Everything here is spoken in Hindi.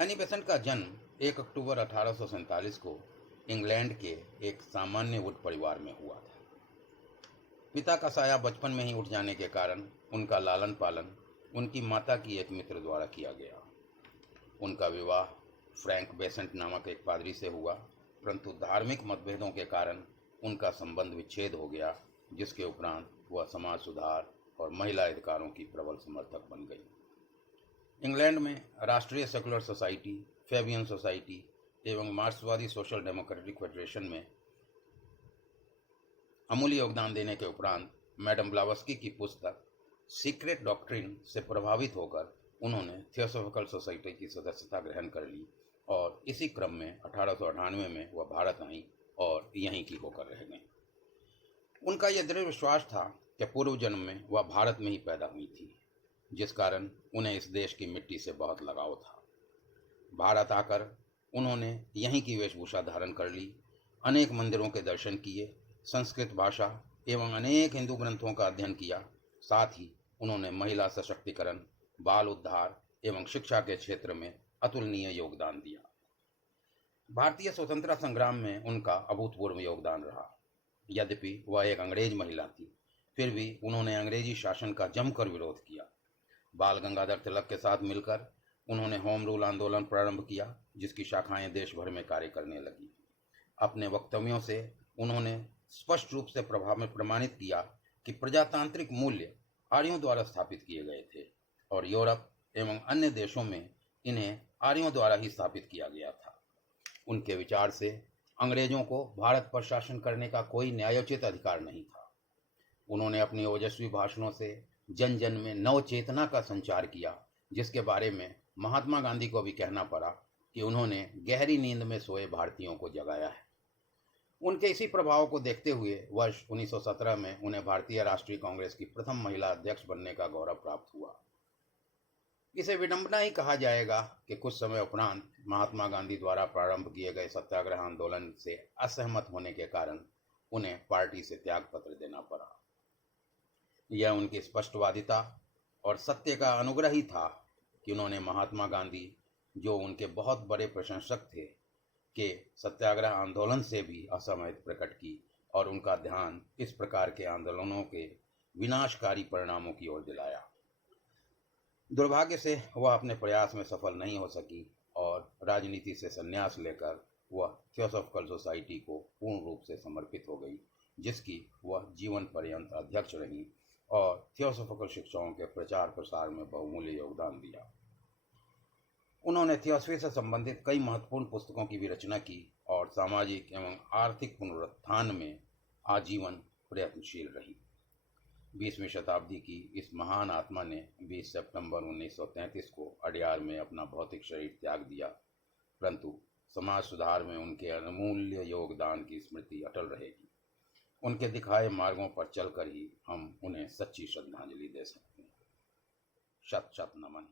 एनी बेसेंट का जन्म 1 अक्टूबर 1847 को इंग्लैंड के एक सामान्य वुड परिवार में हुआ था। पिता का साया बचपन में ही उठ जाने के कारण उनका लालन पालन उनकी माता की एक मित्र द्वारा किया गया। उनका विवाह फ्रैंक बेसेंट नामक एक पादरी से हुआ, परंतु धार्मिक मतभेदों के कारण उनका संबंध विच्छेद हो गया, जिसके उपरांत वह समाज सुधार और महिला अधिकारों की प्रबल समर्थक बन गई। इंग्लैंड में राष्ट्रीय सेकुलर सोसाइटी, फेबियन सोसाइटी एवं मार्क्सवादी सोशल डेमोक्रेटिक फेडरेशन में अमूल्य योगदान देने के उपरांत मैडम ब्लावस्की की पुस्तक सीक्रेट डॉक्ट्रिन से प्रभावित होकर उन्होंने थियोसॉफिकल सोसाइटी की सदस्यता ग्रहण कर ली और इसी क्रम में 1898 में वह भारत आई और यहीं की होकर रह गई। उनका यह दृढ़ विश्वास था कि पूर्व जन्म में वह भारत में ही पैदा हुई थी, जिस कारण उन्हें इस देश की मिट्टी से बहुत लगाव था। भारत आकर उन्होंने यहीं की वेशभूषा धारण कर ली, अनेक मंदिरों के दर्शन किए, संस्कृत भाषा एवं अनेक हिंदू ग्रंथों का अध्ययन किया। साथ ही उन्होंने महिला सशक्तिकरण, बाल उद्धार एवं शिक्षा के क्षेत्र में अतुलनीय योगदान दिया। भारतीय स्वतंत्रता संग्राम में उनका अभूतपूर्व योगदान रहा। यद्यपि वह एक अंग्रेज महिला थी, फिर भी उन्होंने अंग्रेजी शासन का जमकर विरोध किया। बाल गंगाधर तिलक के साथ मिलकर उन्होंने होम रूल आंदोलन प्रारंभ किया, जिसकी शाखाएं देश भर में कार्य करने लगी। अपने वक्तव्यों से उन्होंने स्पष्ट रूप से प्रमाणित किया कि प्रजातांत्रिक मूल्य आर्यों द्वारा स्थापित किए गए थे और यूरोप एवं अन्य देशों में इन्हें आर्यों द्वारा ही स्थापित किया गया था। उनके विचार से अंग्रेजों को भारत पर शासन करने का कोई न्यायोचित अधिकार नहीं था। उन्होंने अपनी ओजस्वी भाषणों से जन जन में नव चेतना का संचार किया, जिसके बारे में महात्मा गांधी को भी कहना पड़ा कि उन्होंने गहरी नींद में सोए भारतीयों को जगाया है। उनके इसी प्रभाव को देखते हुए वर्ष 1917 में उन्हें भारतीय राष्ट्रीय कांग्रेस की प्रथम महिला अध्यक्ष बनने का गौरव प्राप्त हुआ। इसे विडंबना ही कहा जाएगा कि कुछ समय उपरांत महात्मा गांधी द्वारा प्रारंभ किए गए सत्याग्रह आंदोलन से असहमत होने के कारण उन्हें पार्टी से त्यागपत्र देना पड़ा। यह उनकी स्पष्टवादिता और सत्य का अनुग्रह ही था कि उन्होंने महात्मा गांधी, जो उनके बहुत बड़े प्रशंसक थे, के सत्याग्रह आंदोलन से भी असहमति प्रकट की और उनका ध्यान इस प्रकार के आंदोलनों के विनाशकारी परिणामों की ओर दिलाया। दुर्भाग्य से वह अपने प्रयास में सफल नहीं हो सकी और राजनीति से संन्यास लेकर वह थियोसॉफिकल सोसाइटी को पूर्ण रूप से समर्पित हो गई, जिसकी वह जीवन पर्यंत अध्यक्ष रही और थियोसॉफिकल शिक्षाओं के प्रचार प्रसार में बहुमूल्य योगदान दिया। उन्होंने थियोसॉफी से संबंधित कई महत्वपूर्ण पुस्तकों की भी रचना की और सामाजिक एवं आर्थिक पुनरुत्थान में आजीवन प्रयत्नशील रही। 20वीं शताब्दी की इस महान आत्मा ने 20 सितंबर 1933 को अडयार में अपना भौतिक शरीर त्याग दिया, परंतु समाज सुधार में उनके अमूल्य योगदान की स्मृति अटल रहेगी। उनके दिखाए मार्गों पर चलकर ही हम उन्हें सच्ची श्रद्धांजलि दे सकते हैं। शत शत नमन।